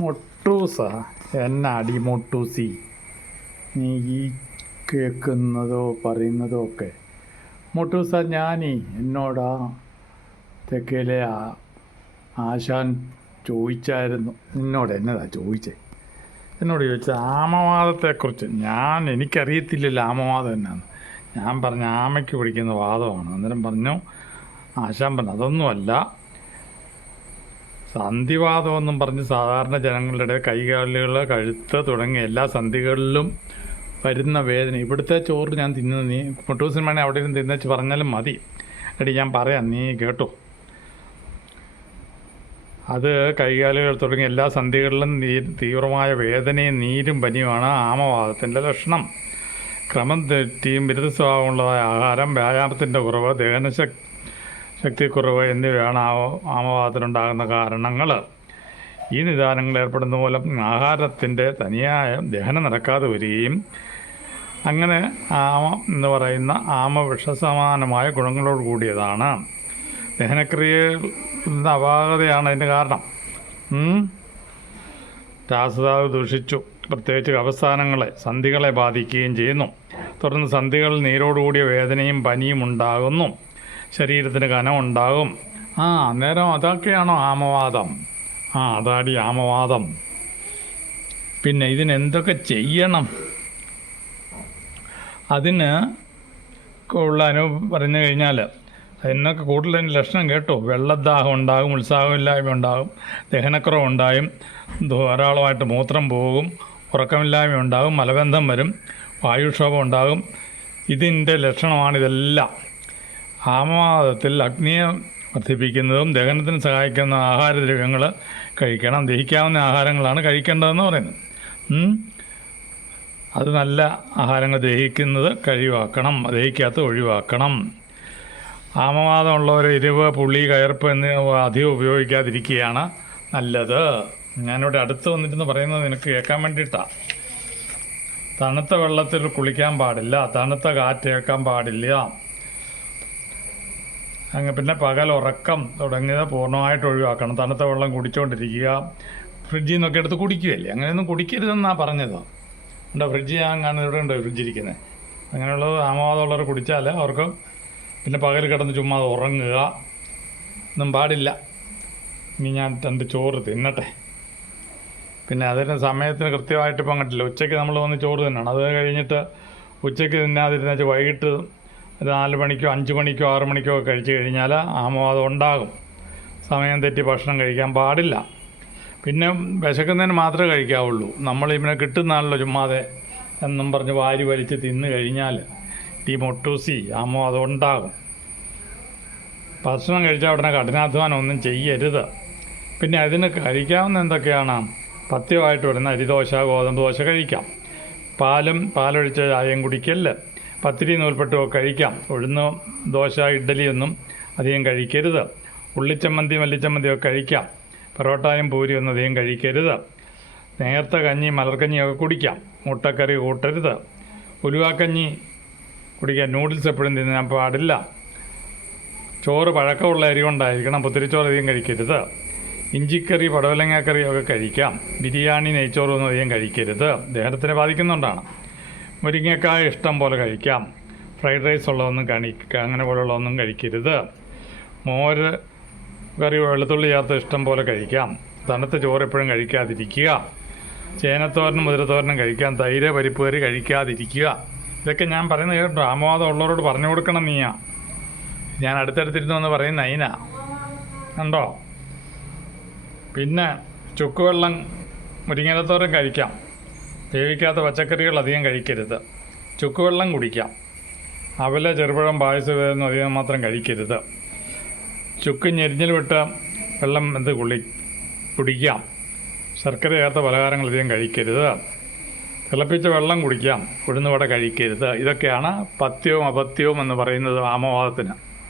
മൊട്ടൂസ എന്നാടി മൊട്ടൂസി, നീ ഈ കേൾക്കുന്നതോ പറയുന്നതോ ഒക്കെ? മൊട്ടൂസ, ഞാനേ എന്നോടാ തെക്കേലെ ആശാൻ ചോദിച്ചായിരുന്നു. നിന്നോട് എന്നതാ ചോദിച്ചേ? എന്നോട് ചോദിച്ച ആമവാദത്തെക്കുറിച്ച്. എനിക്കറിയത്തില്ലല്ലോ ആമവാദം എന്നാന്ന്. ഞാൻ പറഞ്ഞ ആമയ്ക്ക് പിടിക്കുന്ന വാദമാണ്. അന്നേരം പറഞ്ഞു, ആശാൻ പറഞ്ഞു അതൊന്നുമല്ല, സന്ധിവാദമെന്നും പറഞ്ഞ് സാധാരണ ജനങ്ങളുടെ കൈകാലുകൾ, കഴുത്ത് തുടങ്ങിയ എല്ലാ സന്ധികളിലും വരുന്ന വേദന. ഇവിടുത്തെ ചോറ് ഞാൻ തിന്നുന്നത്, നീ മൊട്ടൂസിന് വേണേൽ അവിടെ ഇരുന്ന് തിന്നച്ച് പറഞ്ഞാലും മതി. എടി ഞാൻ പറയാം, നീ കേട്ടോ. അത് കൈകാലുകൾ തുടങ്ങിയ എല്ലാ സന്ധികളിലും തീവ്രമായ വേദനയും നീരും പനിയുമാണ് ആമവാദത്തിൻ്റെ ലക്ഷണം. ക്രമം തെറ്റിയും ബിരുദ സ്വഭാവമുള്ളതായ ആഹാരം, വ്യായാമത്തിൻ്റെ കുറവ്, ശക്തിക്കുറവ് എന്നിവയാണ് ആമവാദത്തിനുണ്ടാകുന്ന കാരണങ്ങൾ. ഈ നിദാനങ്ങൾ ഏർപ്പെടുന്ന മൂലം ആഹാരത്തിൻ്റെ തനിയായ ദഹനം നടക്കാതെ വരികയും അങ്ങനെ ആമ എന്ന് പറയുന്ന ആമ വിഷസമാനമായ ഗുണങ്ങളോട് കൂടിയതാണ്. ദഹനക്രിയയുടെ അപാകതയാണ് അതിൻ്റെ കാരണം. രാസധാതു ദൂഷിച്ചു, പ്രത്യേകിച്ച് അവസ്ഥാനങ്ങളെ, സന്ധികളെ ബാധിക്കുകയും ചെയ്യുന്നു. തുടർന്ന് സന്ധികളിൽ നീരോടുകൂടിയ വേദനയും പനിയും ഉണ്ടാകുന്നു. ശരീരത്തിന് കനമുണ്ടാകും. അന്നേരം അതൊക്കെയാണോ ആമവാദം? അതാടി ആമവാദം. പിന്നെ ഇതിനെന്തൊക്കെ ചെയ്യണം? അതിന് ഉള്ള പറഞ്ഞു കഴിഞ്ഞാൽ അതിനൊക്കെ കൂടുതൽ ലക്ഷണം കേട്ടോ. വെള്ളദാഹം ഉണ്ടാകും, ഉത്സാഹമില്ലായ്മ ഉണ്ടാകും, ദഹനക്കുറവുണ്ടായും, ധാരാളമായിട്ട് മൂത്രം പോകും, ഉറക്കമില്ലായ്മ ഉണ്ടാകും, മലബന്ധം വരും, വായുക്ഷോഭം ഉണ്ടാകും. ഇതിൻ്റെ ലക്ഷണമാണിതെല്ലാം. ആമവാദത്തിൽ അഗ്നിയെ വർദ്ധിപ്പിക്കുന്നതും ദഹനത്തിന് സഹായിക്കുന്ന ആഹാരദ്രവ്യങ്ങൾ കഴിക്കണം. ദഹിക്കാവുന്ന ആഹാരങ്ങളാണ് കഴിക്കേണ്ടതെന്ന് പറയുന്നത്. അത് നല്ല ആഹാരങ്ങൾ ദഹിക്കുന്നത് ദഹിക്കാത്ത ഒഴിവാക്കണം. ആമവാദമുള്ളവർ എരിവ്, പുളി, കയർപ്പ് എന്നിവ അധികം ഉപയോഗിക്കാതിരിക്കുകയാണ് നല്ലത്. ഞാനിവിടെ അടുത്ത് വന്നിട്ടെന്ന് പറയുന്നത് നിനക്ക് കേൾക്കാൻ വേണ്ടിയിട്ടാണ്. തണുത്ത വെള്ളത്തിൽ കുളിക്കാൻ പാടില്ല, തണുത്ത കാറ്റേൽക്കാൻ പാടില്ല. പിന്നെ പകൽ ഉറക്കം തുടങ്ങിയത് പൂർണ്ണമായിട്ട് ഒഴിവാക്കണം. തണുത്ത വെള്ളം കുടിച്ചുകൊണ്ടിരിക്കുക. ഫ്രിഡ്ജിൽ നിന്നൊക്കെ എടുത്ത് കുടിക്കുകയല്ലേ, അങ്ങനെയൊന്നും കുടിക്കരുതെന്നാണ് പറഞ്ഞത്. എൻ്റെ ഫ്രിഡ്ജ് ഞാൻ കാണുന്നത് ഇവിടെ ഉണ്ട്, ഫ്രിഡ്ജിരിക്കുന്നത്. അങ്ങനെയുള്ളത് ആമവാദമുള്ളവർ കുടിച്ചാൽ അവർക്ക് പിന്നെ പകൽ കിടന്ന് ചുമ്മാ ഉറങ്ങുക ഒന്നും പാടില്ല. ഇനി ഞാൻ 2 ചോറ് തിന്നട്ടെ. പിന്നെ അതിന് സമയത്തിന് കൃത്യമായിട്ട് ഇപ്പം കണ്ടില്ല. ഉച്ചയ്ക്ക് നമ്മൾ വന്ന് ചോറ് തിന്നണം. അത് കഴിഞ്ഞിട്ട് ഉച്ചയ്ക്ക് തിന്നാതിരുന്ന വൈകിട്ട് 4 മണിക്കോ 5 മണിക്കോ 6 മണിക്കോ കഴിച്ചു കഴിഞ്ഞാൽ ആമവാദം ഉണ്ടാകും. സമയം തെറ്റി ഭക്ഷണം കഴിക്കാൻ പാടില്ല. പിന്നെ വിശക്കുന്നതിന് മാത്രമേ കഴിക്കാവുള്ളൂ. നമ്മളിങ്ങനെ കിട്ടുന്നതാണല്ലോ ചുമ്മാതെ എന്നും പറഞ്ഞ് വാരി വലിച്ച് തിന്ന് കഴിഞ്ഞാൽ ഈ മൊട്ടൂസി ആമവാദം ഉണ്ടാകും. ഭക്ഷണം കഴിച്ചാൽ ഉടനെ കഠിനാധ്വാനം ഒന്നും ചെയ്യരുത്. പിന്നെ അതിന് കഴിക്കാവുന്ന എന്തൊക്കെയാണ്? പഥ്യമായിട്ട് വരുന്ന അരിദോശ, ഗോതമ്പ് ദോശ കഴിക്കാം. പാലൊഴിച്ച ചായയും കുടിക്കല്ല്. പത്തിരി, നൂൽപ്പട്ടുമൊക്കെ കഴിക്കാം. ഉഴുന്ന് ദോശ, ഇഡ്ഡലിയൊന്നും അധികം കഴിക്കരുത്. ഉള്ളിച്ചമ്മന്തി, മല്ലിച്ചമ്മന്തിയൊക്കെ കഴിക്കാം. പൊറോട്ടയും പൂരിയൊന്നും അധികം കഴിക്കരുത്. നേർത്ത കഞ്ഞി, മലർക്കഞ്ഞിയൊക്കെ കുടിക്കാം. മുട്ടക്കറി കൂട്ടരുത്. ഉലുവാക്കഞ്ഞി കുടിക്കാൻ. നൂഡിൽസ് എപ്പോഴും തിന്നാൻ പാടില്ല. ചോറ് പഴക്കമുള്ള അരി കൊണ്ടായിരിക്കണം. പുത്തിരിച്ചോറ് അധികം കഴിക്കരുത്. ഇഞ്ചിക്കറി, പടവലങ്ങക്കറിയൊക്കെ കഴിക്കാം. ബിരിയാണി, നെയ്ച്ചോറൊന്നും അധികം കഴിക്കരുത്. ദേഹത്തിനെ ബാധിക്കുന്നുണ്ടാണ്. മുരിങ്ങക്കായ ഇഷ്ടം പോലെ കഴിക്കാം. ഫ്രൈഡ് റൈസ് ഉള്ളതൊന്നും അങ്ങനെ പോലുള്ളതൊന്നും കഴിക്കരുത്. മോര് കറി, വെളുത്തുള്ളി ചേർത്ത് ഇഷ്ടം പോലെ കഴിക്കാം. തണുത്ത ചോറ് എപ്പോഴും കഴിക്കാതിരിക്കുക. ചേനത്തോരനും മുതിരത്തോരനും കഴിക്കാം. തൈര്, പരിപ്പ് കറി കഴിക്കാതിരിക്കുക. ഇതൊക്കെ ഞാൻ പറയുന്നത് കേട്ടോ. ആമവാദം ഉള്ളവരോട് പറഞ്ഞു കൊടുക്കണം നീയാ. ഞാൻ അടുത്തടുത്തിരുന്നു പറയുന്ന അതിനാ കണ്ടോ. പിന്നെ ചുക്കുവെള്ളം, മുരിങ്ങയിലത്തോരൻ കഴിക്കാം. വേവിക്കാത്ത പച്ചക്കറികൾ അധികം കഴിക്കരുത്. ചുക്കുവെള്ളം കുടിക്കാം. അവല, ചെറുപഴം, പായസം ഇതൊന്നും അധികം മാത്രം കഴിക്കരുത്. ചുക്ക് ഞെരിഞ്ഞിൽ വിട്ട് വെള്ളം കുടിക്കാം. ശർക്കര ചേർത്ത പലഹാരങ്ങൾ അധികം കഴിക്കരുത്. തിളപ്പിച്ച വെള്ളം കുടിക്കാം. ഉഴുന്നുവട കഴിക്കരുത്. ഇതൊക്കെയാണ് പഥ്യവും അപഥ്യവും എന്ന് പറയുന്നത് ആമവാദത്തിന്.